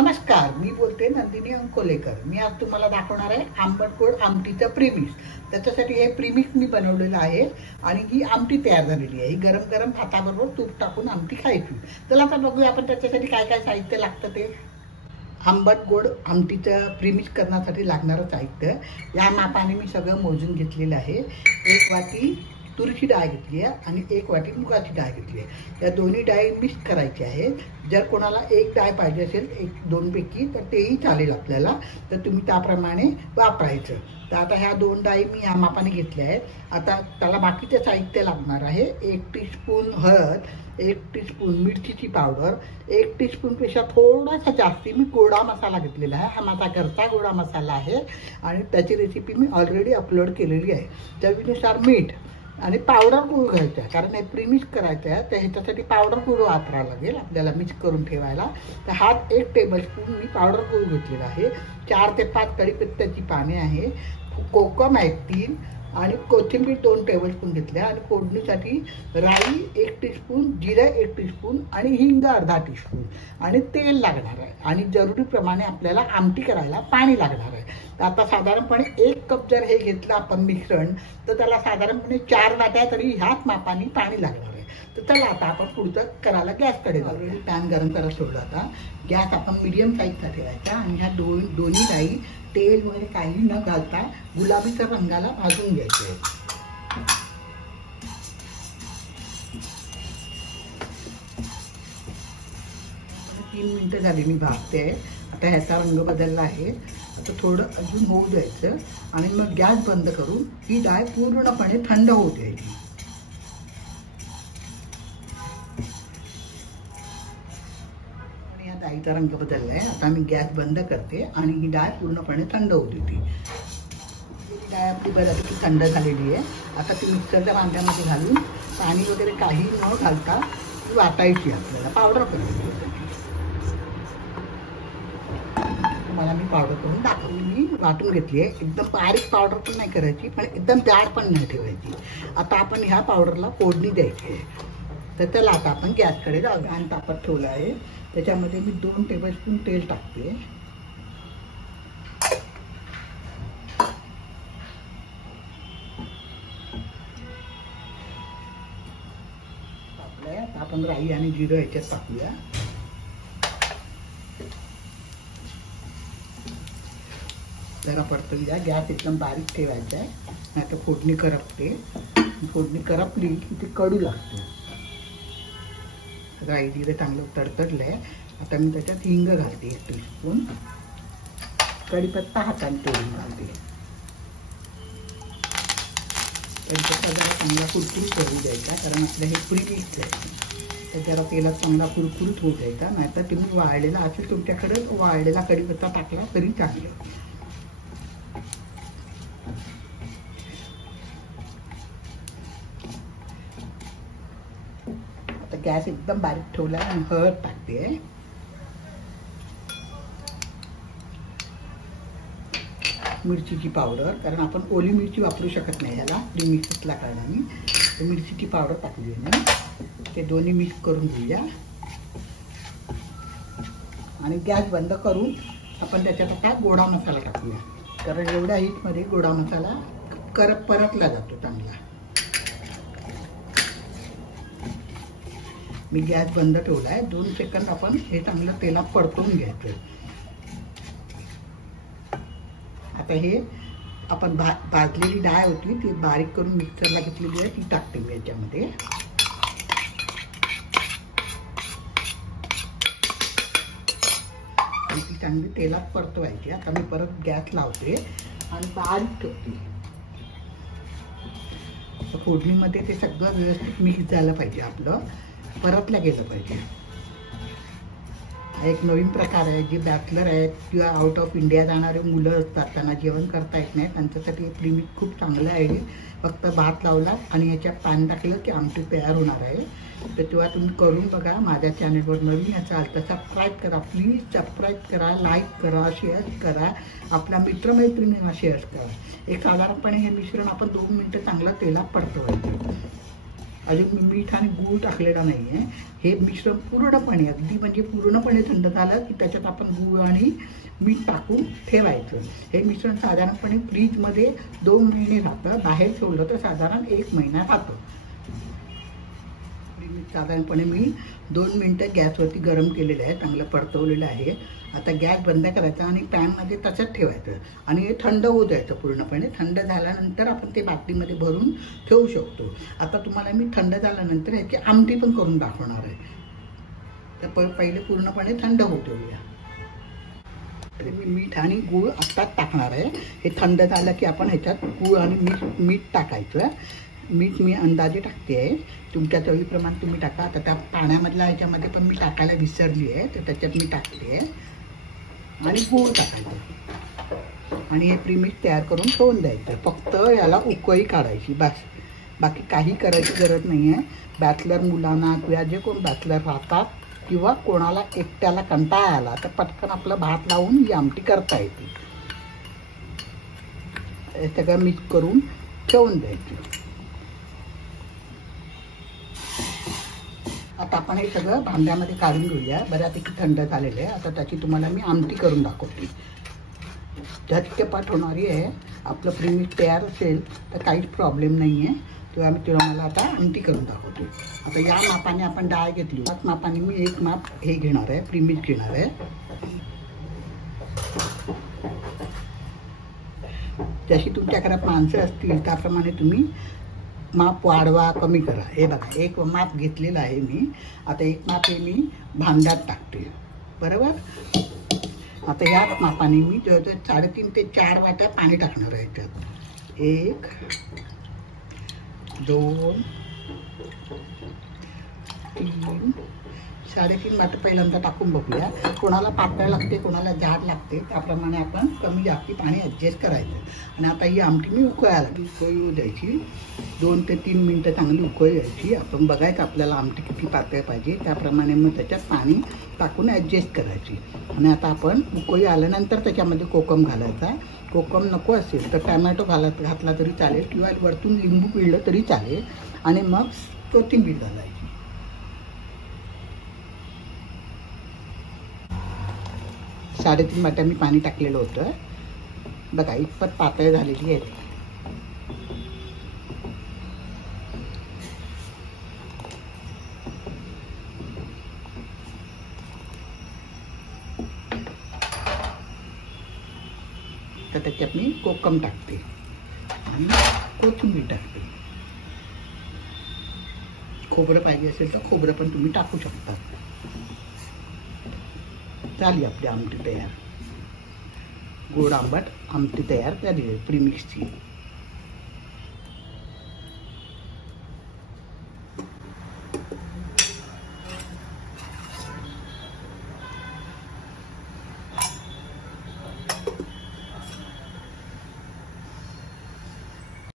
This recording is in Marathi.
नमस्कार, मी बोलते नंदिनी अंकोलेकर। मी आज तुम्हाला दाखवणार आहे आंबट गोड आमटीचं प्रीमिक्स। त्याच्यासाठी हे प्रीमिक्स मी बनवलेलं आहे आणि ही आमटी तयार झालेली आहे। ही गरम गरम भाताबरोबर तूप टाकून आमटी खायची। चला आता बघूया आपण त्याच्यासाठी काय काय साहित्य लागतं ते। आंबट गोड आमटीचं प्रीमिक्स करण्यासाठी लागणारं साहित्य या मापाने मी सगळं मोजून घेतलेलं आहे। 1 वाटी तुरीची डाळ घेतली आहे आणि 1 वाटी मुगाची डाळ घेतली आहे। या दोन्ही डाळी मिक्स करायच्या आहेत। जर कोणाला एक डाळ पाहिजे असेल 1-2 पैकी तर तेही चालेल आपल्याला, तर तुम्ही त्याप्रमाणे वापरायचं। तर आता ह्या 2 डाळी मी या मापाने घेतल्या आहेत। आता त्याला बाकीचे साहित्य लागणार आहे। 1 टीस्पून हळद, 1 टीस्पून मिरचीची पावडर, 1 टीस्पूनपेक्षा थोडासा जास्ती मी गोडा मसाला घेतलेला आहे। हा माझा घरचा गोडा मसाला आहे आणि त्याची रेसिपी मी ऑलरेडी अपलोड केलेली आहे। चवीनुसार मीठ आणि पावडर गूळ घ्यायचा, कारण हे प्रीमिक्स करायचं आहे तर ह्याच्यासाठी पावडर गूळ वापरावं लागेल आपल्याला मिक्स करून ठेवायला। तर हा 1 टेबलस्पून मी पावडर गूळ घेतलेला आहे। 4 ते 5 कढीपत्त्याची पाने आहे, कोकम आहे 3 आणि कोथिंबीर 2 टेबलस्पून घेतल्या आणि फोडणीसाठी राई 1 टीस्पून, जिरे 1 टीस्पून आणि हिंग अर्धा टीस्पून आणि तेल लागणार आहे आणि जरुरीप्रमाणे आपल्याला आमटी करायला पाणी लागणार आहे। तर आता साधारणपणे 1 कप जर हे घेतलं आपण मिश्रण तर त्याला साधारणपणे 4 वाट्या तरी ह्याच मापाने पाणी लागणार आहे। तर चला आता आपण पुढचं करायला गॅसकडे जाऊ। ऑलरेडी पॅन गरम करायला सोडला आता। गॅस आपण मीडियम साईजचा ठेवायचा आणि ह्या दोन्ही डाळी तेल वगैरे काही न घालता गुलाबीच्या रंगाला भाजून घ्यायचे। 3 मिनिटं झाली मी भाजते। आता ह्याचा रंग बदलला आहे। आता थोडं अजून होऊ द्यायचं आणि मग गॅस बंद करून ही डाळ पूर्णपणे थंड होऊ द्यायची। आणि या डाळीचा रंग बदलला आहे। आता मी गॅस बंद करते आणि ही डाळ पूर्णपणे थंड होऊ देते। डाळ आपली बऱ्यापैकी थंड झालेली आहे। आता ती मिक्सरच्या भांड्यामध्ये घालून पाणी वगैरे काही न घालता ती वाटायची, आपल्याला पावडर करायची। तुम्हाला मी पावडर करून दाखवली, मी वाटून घेतली आहे। एकदम बारीक पावडर पण नाही करायची पण एकदम जाड पण नाही ठेवायची। आता आपण ह्या पावडरला फोडणी द्यायची आहे। तर चला आता आपण गॅसकडे जाऊ। पॅन तापत ठेवला आहे, त्याच्यामध्ये मी 2 टेबलस्पून तेल टाकते। आता आपण राई आणि जिरं ह्याच्यात टाकूया। जरा परतूया। गॅस एकदम बारीक ठेवायचा आहे, नाही तर फोडणी करपते। फोडणी करपली की ती कडू लागते। राई जिरे चांगलं तडतडलंय। आता मी त्याच्यात हिंग घालते 1 टीस्पून, कढीपत्ता हाताने तोडून घालते। कढीपत्ता जरा चांगला कुरकुरीत करून द्यायचा, कारण आपलं हे प्रीमिक्स आहे। तर जरा तेलात चांगला कुरकुरीत होऊ द्यायचा, नाहीतर तुम्ही वाळलेला असेल तुमच्याकडे वाळलेला कढीपत्ता टाकला तरी चांगलं। आता गॅस एकदम बारीक ठेवला आणि हळद टाकते। मिरचीची पावडर, कारण आपण ओली मिरची वापरू शकत नाही ह्याला प्रीमिक्सला कारणाने, तर मिरचीची पावडर टाकली आहे मी। ते दोन्ही मिक्स करून घेऊया आणि गॅस बंद करून आपण त्याच्यात आता गोडा मसाला टाकूया, कारण एवढ्या हीटमध्ये गोडा मसाला परतला जातो चांगला। मी गॅस बंद ठेवला आहे। 2 सेकंद आपण हे चांगलं तेलात परतून घ्यायचं। आता हे आपण भाजलेली डाळ होती ती बारीक करून मिक्सरला घेतलेली आहे, ती टाकते मी याच्यामध्ये। आणि ती चांगली तेलात परतवायची। आता मी परत गॅस लावते आणि बारीक ठेवते। फोडणीमध्ये ते सगळं व्यवस्थित मिक्स झालं पाहिजे, आपलं परतलं गेलं पाहिजे। एक नवीन प्रकार आहे, जे बॅचलर आहेत किंवा आउट ऑफ इंडिया जाणारे मुलं असतात, त्यांना जेवण करता येत नाही, त्यांच्यासाठी हे प्रीमिक्स खूप चांगलं आहे। फक्त भात लावला आणि ह्याच्यात पाणी टाकलं की आमटी तयार होणार आहे। तर तेव्हा तुम्ही करून बघा। माझ्या चॅनलवर नवीन असाल तर सबस्क्राईब करा, प्लीज सबस्क्राईब करा, लाईक करा, शेअर करा, आपल्या मित्रमैत्रिणींना शेअर करा। एक साधारणपणे हे मिश्रण आपण 2 मिनिटं चांगलं तेलात परतवायचं। अजून मी मीठ आणि गूळ टाकलेला नाही आहे. हे मिश्रण पूर्णपणे अगदी म्हणजे पूर्णपणे थंड झालं की त्याच्यात आपण गूळ आणि मीठ टाकून ठेवायचं. हे मिश्रण साधारणपणे फ्रीजमध्ये 2 महिने राहतं, बाहेर ठेवलं तर साधारण 1 महिना राहतं. साधारणपणे मी 2 मिनटं गॅसवरती गरम केलेलं आहे, चांगलं परतवलेलं आहे. आता गॅस बंद करायचा आणि पॅनमध्ये तसंच ठेवायचं आणि हे थंड होऊ द्यायचं पूर्णपणे. थंड झाल्यानंतर आपण ते बाटलीमध्ये भरून ठेवू शकतो. आता तुम्हाला मी थंड झाल्यानंतर याची आमटी पण करून दाखवणार आहे. तर पहिले पूर्णपणे थंड होऊ देऊया. तर मी मीठ आणि गूळ आत्ताच टाकणार आहे. हे थंड झालं की आपण ह्याच्यात गूळ आणि मीठ टाकायचं. मीठ मी अंदाजे टाकते आहे, तुमच्या चवीप्रमाणे तुम्ही टाका. आता त्या पाण्यामधल्या ह्याच्यामध्ये पण मी टाकायला विसरली आहे, तर त्याच्यात मी टाकते आहे आणि गूळ टाकायचं आणि हे प्रीमिक्स तयार करून ठेवून द्यायचं. फक्त याला उकळी काढायची बस, बाकी काही करायची गरज नाही आहे. बॅचलर मुलांना किंवा जे कोण बॅचलर राहतात किंवा कोणाला एकट्याला कंटाळा आला तर पटकन आपलं भात लावून ही आमटी करता येते. हे सगळं मिक्स करून ठेवून द्यायचं. आता आपण हे सगळं भांड्यामध्ये काढून घेऊया. बऱ्यापैकी थंड झालेलं आहे. आता त्याची तुम्हाला मी आमटी करून दाखवते. झटपट होणारी आहे. आपलं प्रीमिक्स तयार असेल तर काहीच प्रॉब्लेम नाही आहे. तेव्हा मी तुम्हाला आता आमटी करून दाखवते. आता या मापाने आपण डाळ घेतली, त्याच मापाने मी 1 माप हे घेणार आहे, प्रीमिक्स घेणार आहे. जशी तुमच्या घरात माणसं असतील त्याप्रमाणे तुम्ही माप वाढवा कमी करा. हे बघा 1 माप घेतलेलं आहे मी. आता 1 माप हे मी भांड्यात टाकते, बरोबर. आता या मापाने मी जवळजवळ 3.5 ते 4 वाट्या पाणी टाकणार आहे याच्यात. 1 2 3 3.5 वाटी पहिल्यांदा टाकून बघूया. कोणाला पातळ लागते, कोणाला जाड लागते, त्याप्रमाणे आपण कमी जास्ती पाणी ॲडजस्ट करायचं. आणि आता ही आमटी मी उकळायला उकळी द्यायची. 2 ते 3 मिनटं चांगली उकळी द्यायची. आपण बघायचं आपल्याला आमटी किती पातळ पाहिजे, त्याप्रमाणे मग त्याच्यात पाणी टाकून ॲडजस्ट करायची. आणि आता आपण उकळी आल्यानंतर त्याच्यामध्ये कोकम घालायचा. कोकम नको असेल तर टॅमॅटो घातला तरी चालेल किंवा वरतून लिंबू पिळलं तरी चालेल. आणि मग कोथिंबीर घालायची. 3.5 वाट्या मी पाणी टाकलेलं होतं. बघा इतपत पातळ झालेली आहे. तर त्याच्यात मी कोकम टाकते आणि कोथिंबीर टाकते. खोबरं पाहिजे असेल तर खोबरं पण तुम्ही टाकू शकता. झाली आपली आमटी तयार. गोड आंबट आमटी तयार झाली आहे प्रीमिक्सची.